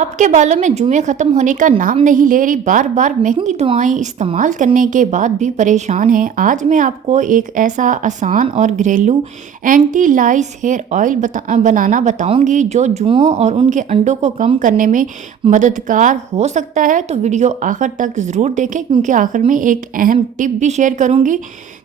आपके बालों में जुएं ख़त्म होने का नाम नहीं ले रही, बार बार महंगी दवाएं इस्तेमाल करने के बाद भी परेशान हैं। आज मैं आपको एक ऐसा आसान और घरेलू एंटी लाइस हेयर ऑयल बनाना बताऊंगी जो जुओं और उनके अंडों को कम करने में मददगार हो सकता है। तो वीडियो आखिर तक ज़रूर देखें क्योंकि आखिर में एक अहम टिप भी शेयर करूंगी।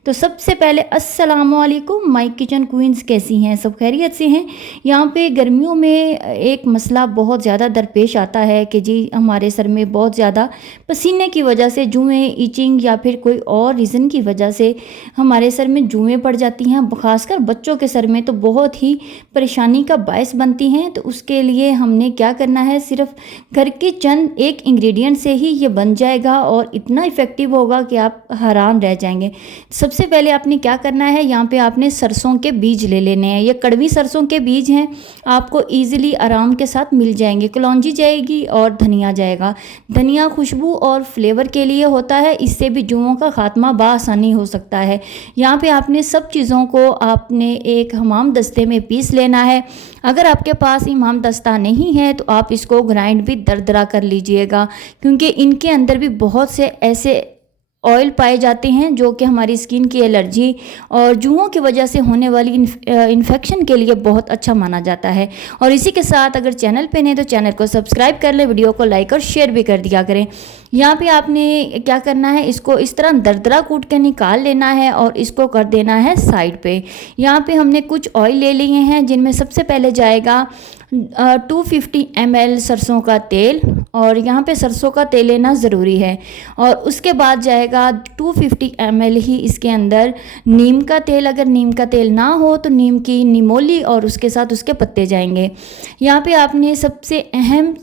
तो सबसे पहले अस्सलामुअलैकुम माय किचन क्वींस, कैसी हैं? सब खैरियत से हैं? यहाँ पे गर्मियों में एक मसला बहुत ज़्यादा दरपेश आता है कि जी हमारे सर में बहुत ज़्यादा पसीने की वजह से जुएं, इचिंग या फिर कोई और रीज़न की वजह से हमारे सर में जुएं पड़ जाती हैं। ख़ासकर बच्चों के सर में तो बहुत ही परेशानी का बायस बनती हैं। तो उसके लिए हमने क्या करना है, सिर्फ घर के चंद एक इंग्रेडिएंट से ही ये बन जाएगा और इतना इफ़ेक्टिव होगा कि आप हैरान रह जाएंगे। सबसे पहले आपने क्या करना है, यहाँ पे आपने सरसों के बीज ले लेने हैं। ये कड़वी सरसों के बीज हैं, आपको इजीली आराम के साथ मिल जाएंगे। कलौंजी जाएगी और धनिया जाएगा। धनिया खुशबू और फ्लेवर के लिए होता है, इससे भी जुओं का खात्मा बआसानी हो सकता है। यहाँ पे आपने सब चीज़ों को आपने एक हमाम दस्ते में पीस लेना है। अगर आपके पास इमाम दस्ता नहीं है तो आप इसको ग्राइंड भी दरदरा कर लीजिएगा, क्योंकि इनके अंदर भी बहुत से ऐसे ऑयल पाए जाते हैं जो कि हमारी स्किन की एलर्जी और जुओं की वजह से होने वाली इन्फेक्शन के लिए बहुत अच्छा माना जाता है। और इसी के साथ अगर चैनल पे नहीं तो चैनल को सब्सक्राइब कर लें, वीडियो को लाइक और शेयर भी कर दिया करें। यहाँ पे आपने क्या करना है, इसको इस तरह दरदरा कूट के निकाल लेना है और इसको कर देना है साइड पे। यहाँ पे हमने कुछ ऑयल ले लिए हैं जिनमें सबसे पहले जाएगा 250 ml सरसों का तेल, और यहाँ पे सरसों का तेल लेना ज़रूरी है। और उसके बाद जाएगा 250 ml ही इसके अंदर नीम का तेल। अगर नीम का तेल ना हो तो नीम की निमोली और उसके साथ उसके पत्ते जाएंगे। यहाँ पे आपने सबसे अहम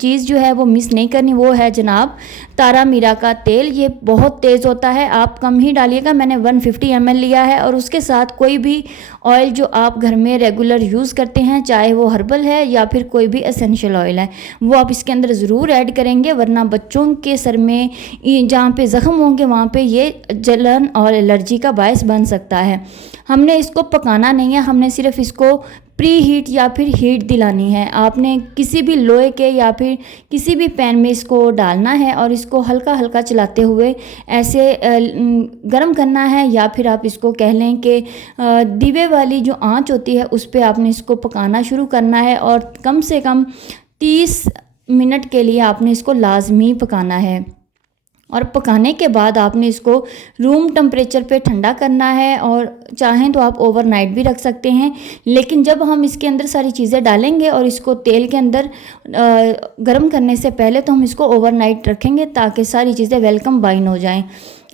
चीज़ जो है वो मिस नहीं करनी, वो है जनाब तारा मीरा का तेल। ये बहुत तेज़ होता है, आप कम ही डालिएगा। मैंने 150 ml लिया है। और उसके साथ कोई भी ऑयल जो आप घर में रेगुलर यूज़ करते हैं, चाहे वो हर्बल है या फिर कोई भी एसेंशियल ऑयल है, वो आप इसके अंदर ज़रूर ऐड करेंगे, वरना बच्चों के सर में जहाँ पे ज़ख्म होंगे वहाँ पे ये जलन और एलर्जी का बायस बन सकता है। हमने इसको पकाना नहीं है, हमने सिर्फ इसको प्री हीट या फिर हीट दिलानी है। आपने किसी भी लोहे के या फिर किसी भी पैन में इसको डालना है और इसको हल्का हल्का चलाते हुए ऐसे गर्म करना है, या फिर आप इसको कह लें कि दीवे वाली जो आंच होती है उस पर आपने इसको पकाना शुरू करना है। और कम से कम 30 मिनट के लिए आपने इसको लाजमी पकाना है। और पकाने के बाद आपने इसको रूम टेम्परेचर पे ठंडा करना है, और चाहें तो आप ओवरनाइट भी रख सकते हैं। लेकिन जब हम इसके अंदर सारी चीज़ें डालेंगे और इसको तेल के अंदर गर्म करने से पहले तो हम इसको ओवरनाइट रखेंगे ताकि सारी चीज़ें वेलकम बाइंड हो जाएं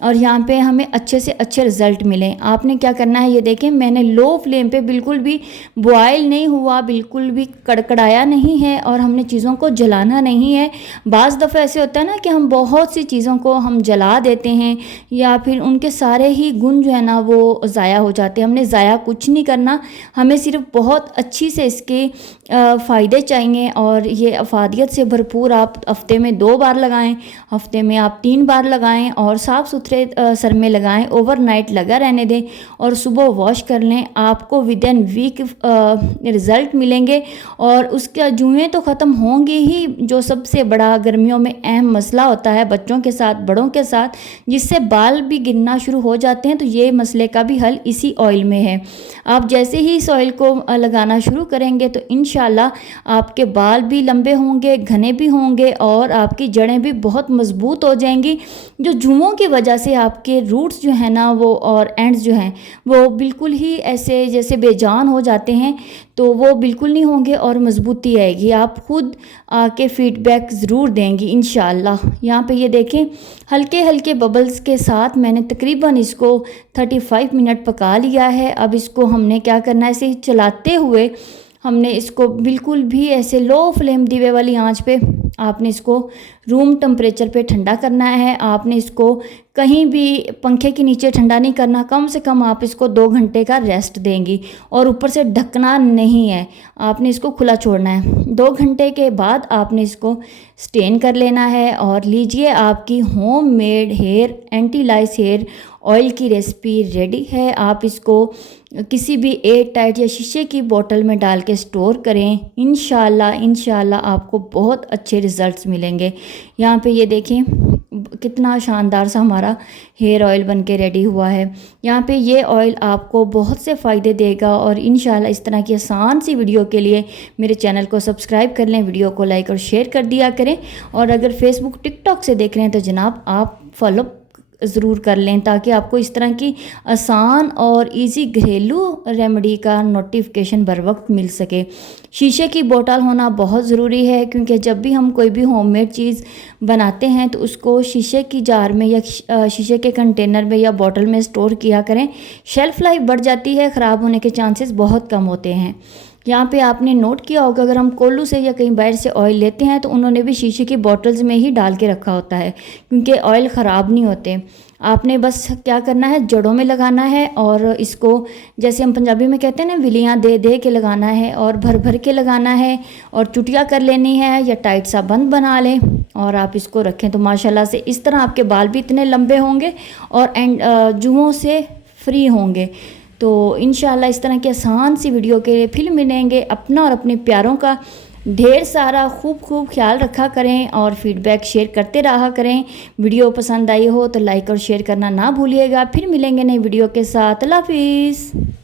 और यहाँ पे हमें अच्छे से अच्छे रिज़ल्ट मिलें। आपने क्या करना है, ये देखें मैंने लो फ्लेम पे, बिल्कुल भी बॉयल नहीं हुआ, बिल्कुल भी कड़कड़ाया नहीं है, और हमने चीज़ों को जलाना नहीं है। बाज़ दफ़ा ऐसे होता है ना कि हम बहुत सी चीज़ों को हम जला देते हैं या फिर उनके सारे ही गुण जो है ना वो ज़ाया हो जाते हैं। हमने ज़ाया कुछ नहीं करना, हमें सिर्फ बहुत अच्छी से इसके फ़ायदे चाहिए। और ये अफादियत से भरपूर आप हफ़्ते में 2 बार लगाएं, हफ़्ते में आप 3 बार लगाएं, और साफ़ सुथरे सर में लगाएं, ओवरनाइट लगा रहने दें और सुबह वॉश कर लें। आपको विद इन वीक रिज़ल्ट मिलेंगे और उसका जुएं तो ख़त्म होंगे ही, जो सबसे बड़ा गर्मियों में अहम मसला होता है बच्चों के साथ, बड़ों के साथ, जिससे बाल भी गिरना शुरू हो जाते हैं। तो ये मसले का भी हल इसी ऑयल में है। आप जैसे ही इस ऑयल को लगाना शुरू करेंगे तो इंशाल्लाह आपके बाल भी लंबे होंगे, घने भी होंगे, और आपकी जड़ें भी बहुत मजबूत हो जाएंगी। जो जुओं की वजह से आपके रूट्स जो है ना वो और एंड्स जो हैं वो बिल्कुल ही ऐसे जैसे बेजान हो जाते हैं, तो वो बिल्कुल नहीं होंगे और मजबूती आएगी। आप खुद आके फीडबैक ज़रूर देंगी इंशाल्लाह। यहाँ पे ये देखें हल्के हल्के बबल्स के साथ मैंने तकरीबन इसको 35 मिनट पका लिया है। अब इसको हमने क्या करना है, ऐसे ही चलाते हुए हमने इसको बिल्कुल भी ऐसे लो फ्लेम दीवे वाली आंच पे आपने इसको रूम टेम्परेचर पे ठंडा करना है। आपने इसको कहीं भी पंखे के नीचे ठंडा नहीं करना, कम से कम आप इसको 2 घंटे का रेस्ट देंगी, और ऊपर से ढकना नहीं है, आपने इसको खुला छोड़ना है। 2 घंटे के बाद आपने इसको स्टेन कर लेना है और लीजिए आपकी होम मेड हेयर एंटी लाइस हेयर ऑयल की रेसिपी रेडी है। आप इसको किसी भी एयर टाइट या शीशे की बोतल में डाल के स्टोर करें। इंशाल्लाह आपको बहुत अच्छे रिज़ल्ट्स मिलेंगे। यहाँ पे ये देखें कितना शानदार सा हमारा हेयर ऑयल बन के रेडी हुआ है। यहाँ पे ये ऑयल आपको बहुत से फ़ायदे देगा और इंशाल्लाह इस तरह की आसान सी वीडियो के लिए मेरे चैनल को सब्सक्राइब कर लें, वीडियो को लाइक और शेयर कर दिया करें। और अगर फेसबुक टिकटॉक से देख रहे हैं तो जनाब आप फॉलो ज़रूर कर लें, ताकि आपको इस तरह की आसान और इजी घरेलू रेमेडी का नोटिफिकेशन बर वक्त मिल सके। शीशे की बोतल होना बहुत ज़रूरी है, क्योंकि जब भी हम कोई भी होममेड चीज़ बनाते हैं तो उसको शीशे की जार में या शीशे के कंटेनर में या बोतल में स्टोर किया करें। शेल्फ़ लाइफ बढ़ जाती है, ख़राब होने के चांसेस बहुत कम होते हैं। यहाँ पे आपने नोट किया होगा, अगर हम कोल्लू से या कहीं बाहर से ऑयल लेते हैं तो उन्होंने भी शीशे की बोतल्स में ही डाल के रखा होता है, क्योंकि ऑयल ख़राब नहीं होते। आपने बस क्या करना है, जड़ों में लगाना है और इसको जैसे हम पंजाबी में कहते हैं ना, विलियाँ दे दे के लगाना है और भर भर के लगाना है और चुटिया कर लेनी है या टाइट सा बंद बना लें और आप इसको रखें तो माशाल्लाह से इस तरह आपके बाल भी इतने लंबे होंगे और जुओं से फ्री होंगे। तो इंशाल्लाह इस तरह की आसान सी वीडियो के लिए फिर मिलेंगे। अपना और अपने प्यारों का ढेर सारा खूब ख्याल रखा करें और फीडबैक शेयर करते रहा करें। वीडियो पसंद आई हो तो लाइक और शेयर करना ना भूलिएगा। फिर मिलेंगे नई वीडियो के साथ। अल्लाह हाफिज़।